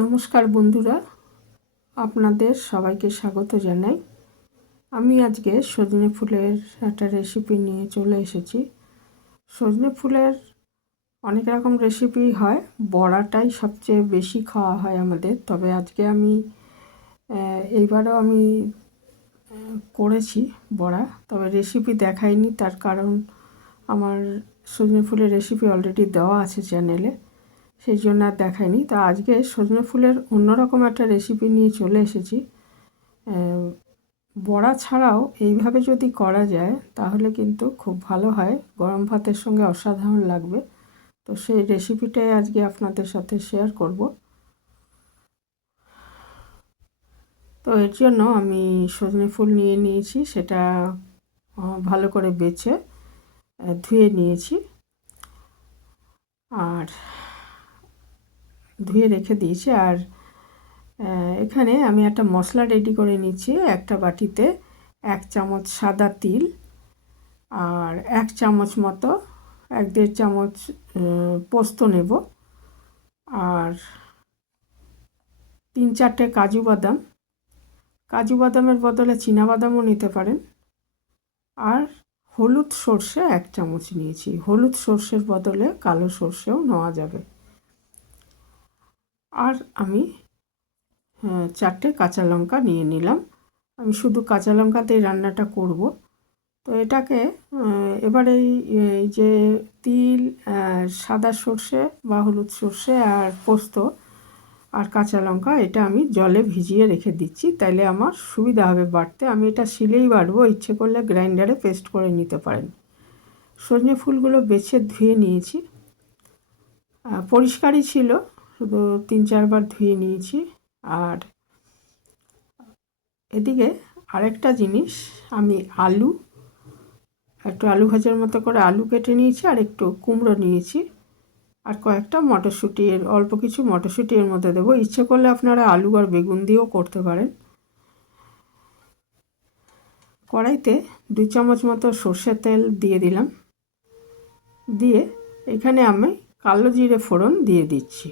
নমস্কার বন্ধুরা, আপনাদের সবাইকে স্বাগত জানাই। আমি আজকে সজনে ফুলের একটা রেসিপি নিয়ে চলে এসেছি। সজনে ফুলের অনেক রকম রেসিপি হয়, বড়াটাই সবচেয়ে বেশি খাওয়া হয় আমাদের। তবে আজকে আমি এইবারও আমি করেছি বড়া, তবে রেসিপি দেখাইনি। তার কারণ আমার সজনে ফুলের রেসিপি অলরেডি দেওয়া আছে চ্যানেলে, সেই জন্য আর দেখাইনি। তা আজকে সজনে ফুলের অন্যরকম একটা রেসিপি নিয়ে চলে এসেছি। বড়া ছাড়াও এইভাবে যদি করা যায় তাহলে কিন্তু খুব ভালো হয়, গরম ভাতের সঙ্গে অসাধারণ লাগবে। তো সেই রেসিপিটাই আজকে আপনাদের সাথে শেয়ার করব। তো এর জন্য আমি সজনে ফুল নিয়ে নিয়েছি, সেটা ভালো করে বেছে ধুয়ে নিয়েছি আর ধুয়ে রেখে দিয়েছি। আর এখানে আমি একটা মশলা রেডি করে নিচ্ছি। একটা বাটিতে 1 চামচ সাদা তিল, আর 1 চামচ মতো 1-1.5 চামচ পোস্ত নেব, আর 3-4টে কাজু বাদাম, কাজু বাদামের বদলে চীনাবাদামও নিতে পারেন। আর হলুদ সর্ষে 1 চামচ নিয়েছি, হলুদ সর্ষের বদলে কালো সর্ষেও নেওয়া যাবে। আর আমি 4টে কাঁচা লঙ্কা নিয়ে নিলাম। আমি শুধু কাঁচা লঙ্কাতেই রান্নাটা করব। তো এটাকে এবারে এই যে তিল, সাদা সর্ষে বা হলুদ সর্ষে আর পোস্ত আর কাঁচা লঙ্কা, এটা আমি জলে ভিজিয়ে রেখে দিচ্ছি, তাইলে আমার সুবিধা হবে বাটতে। আমি এটা শিলেই বাটবো, ইচ্ছে করলে গ্রাইন্ডারে পেস্ট করে নিতে পারেন। সজনে ফুলগুলো বেছে ধুয়ে নিয়েছি, পরিষ্কারই ছিল, শুধু 3-4 বার ধুয়ে নিয়েছি। আর এদিকে আরেকটা জিনিস, আমি একটু আলু ভাজার মতো করে আলু কেটে নিয়েছি, আর একটু কুমড়ো নিয়েছি, আর কয়েকটা মটরশুঁটি, অল্প কিছু মটরশুঁটি এর মধ্যে দেবো। ইচ্ছে করলে আপনারা আলু আর বেগুন দিয়েও করতে পারেন। কড়াইতে 2 চামচ মতো সর্ষের তেল দিয়ে দিলাম, দিয়ে এখানে আমি কালো জিরে ফোড়ন দিয়ে দিচ্ছি।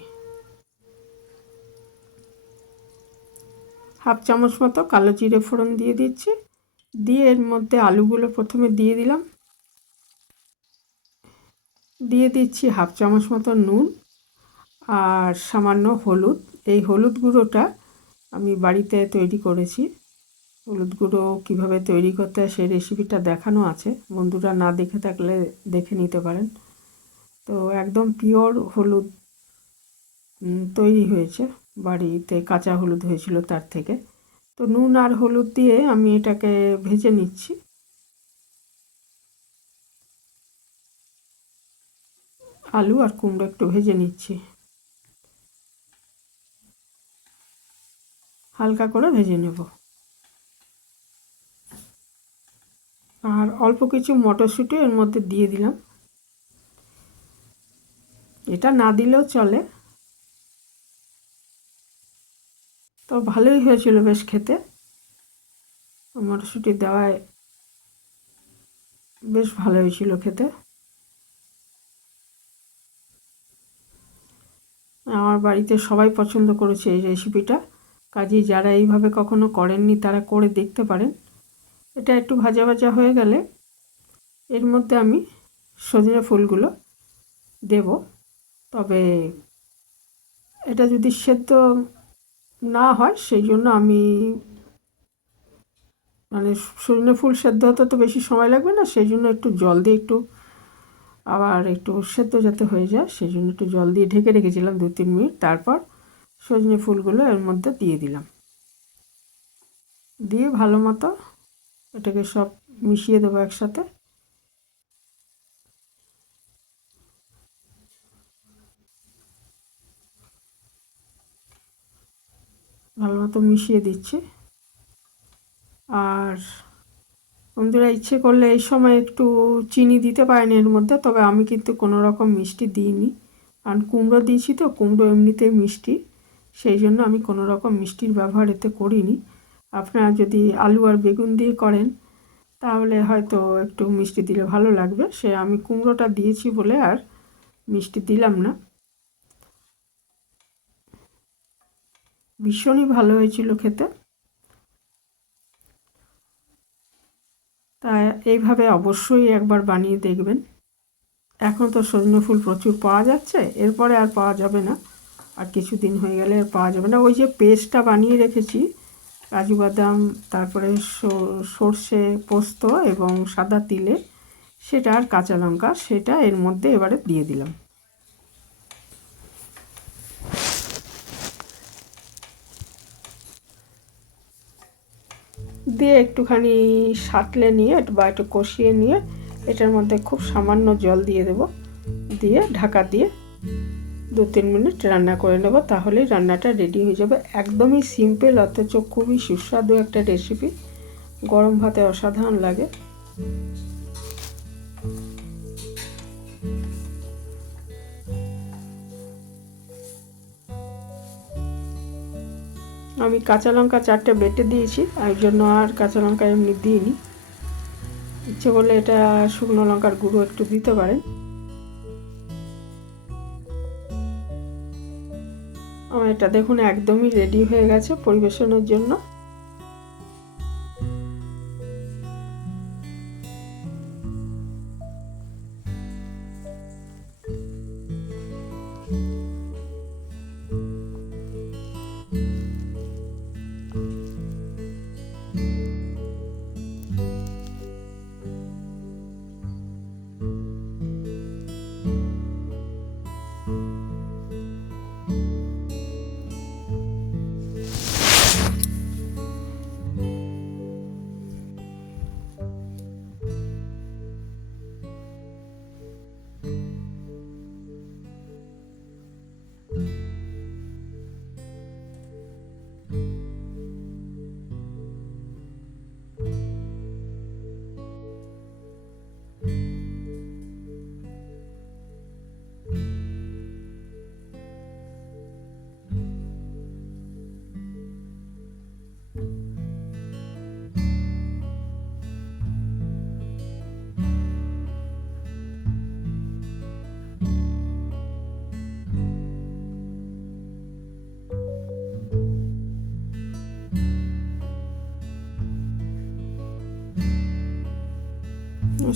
1/2 চামচ মতো কালো জিরে ফোড়ন দিয়ে দিচ্ছি, দিয়ে এর মধ্যে আলুগুলো প্রথমে দিয়ে দিলাম, দিয়ে দিচ্ছি 1/2 চামচ মতো নুন আর সামান্য হলুদ। এই হলুদ গুঁড়োটা আমি বাড়িতে তৈরি করেছি। হলুদ গুঁড়ো কীভাবে তৈরি করতে হয় সেই রেসিপিটা দেখানো আছে, বন্ধুরা না দেখে থাকলে দেখে নিতে পারেন। তো একদম পিওর হলুদ তৈরি হয়েছে, বাড়িতে কাঁচা হলুদ হয়েছিল তার থেকে। তো নুন আর হলুদ দিয়ে আমি এটাকে ভেজে নিচ্ছি। আলু আর কুমড়ো একটু ভেজে নিচ্ছি, হালকা করে ভেজে নেব। আর অল্প কিছু মটরশুঁটি এর মধ্যে দিয়ে দিলাম, এটা না দিলেও চলে। তো ভালোই হয়েছিল বেশ খেতে, মটরশুঁটি দেওয়ায় বেশ ভালো হয়েছিল খেতে। আমার বাড়িতে সবাই পছন্দ করেছে এই রেসিপিটা, কাজেই যারা এইভাবে কখনো করেননি তারা করে দেখতে পারেন। এটা একটু ভাজা ভাজা হয়ে গেলে এর মধ্যে আমি সজনে ফুলগুলো দেব। তবে এটা যদি সেদ্ধ না হয় সেই জন্য আমি সজনে ফুল সেদ্ধ হতে তো বেশি সময় লাগবে না, সেই জন্য একটু জল দিয়ে আবার একটু সেদ্ধ যাতে হয়ে যায় সেই জন্য একটু জল দিয়ে ঢেকে রেখেছিলাম 2-3 মিনিট। তারপর সজনে ফুলগুলো এর মধ্যে দিয়ে দিলাম, দিয়ে ভালো মতো এটাকে সব মিশিয়ে দেবো একসাথে। ভালো মতো মিশিয়ে দিচ্ছি। আর বন্ধুরা ইচ্ছে করলে এই সময় একটু চিনি দিতে পারেন এর মধ্যে, তবে আমি কিন্তু কোনো রকম মিষ্টি দিইনি, কারণ কুমড়ো দিয়েছি তো, কুমড়ো এমনিতেই মিষ্টি, সেই জন্য আমি কোনো রকম মিষ্টির ব্যবহার এতে করিনি। আপনারা যদি আলু আর বেগুন দিয়ে করেন তাহলে হয়তো একটু মিষ্টি দিলে ভালো লাগবে, সে আমি কুমড়োটা দিয়েছি বলে আর মিষ্টি দিলাম না। ভীষণই ভালো হয়েছিল খেতে। তাই এইভাবে অবশ্যই একবার বানিয়ে দেখবেন। এখন তো সজনে ফুল প্রচুর পাওয়া যাচ্ছে, এরপরে আর পাওয়া যাবে না, আর কিছুদিন হয়ে গেলে আর পাওয়া যাবে না। ওই যে পেস্টটা বানিয়ে রেখেছি, কাজু বাদাম, তারপরে সর্ষে, পোস্ত এবং সাদা তিলে, সেটা আর কাঁচা লঙ্কা, সেটা এর মধ্যে এবারে দিয়ে দিলাম। দিয়ে একটুখানি সাঁতলে নিয়ে বা একটু কষিয়ে নিয়ে এটার মধ্যে খুব সামান্য জল দিয়ে দেব, দিয়ে ঢাকা দিয়ে 2-3 মিনিট রান্না করে নেব, তাহলেই রান্নাটা রেডি হয়ে যাবে। একদমই সিম্পল অথচ খুবই সুস্বাদু একটা রেসিপি, গরম ভাতে অসাধারণ লাগে। আমি কাঁচা লঙ্কা 4টে বেটে দিয়েছি, আর জন্য আর কাঁচা লঙ্কা এমনি দিইনি। ইচ্ছে করলে এটা শুকনো লঙ্কার গুঁড়ো একটু দিতে পারেন। আমার এটা দেখুন একদমই রেডি হয়ে গেছে পরিবেশনের জন্য।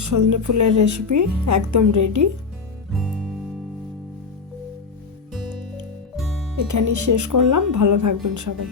সজনে ফুলের রেসিপি একদম রেডি। এখানেই শেষ করলাম। ভালো থাকবেন সবাই।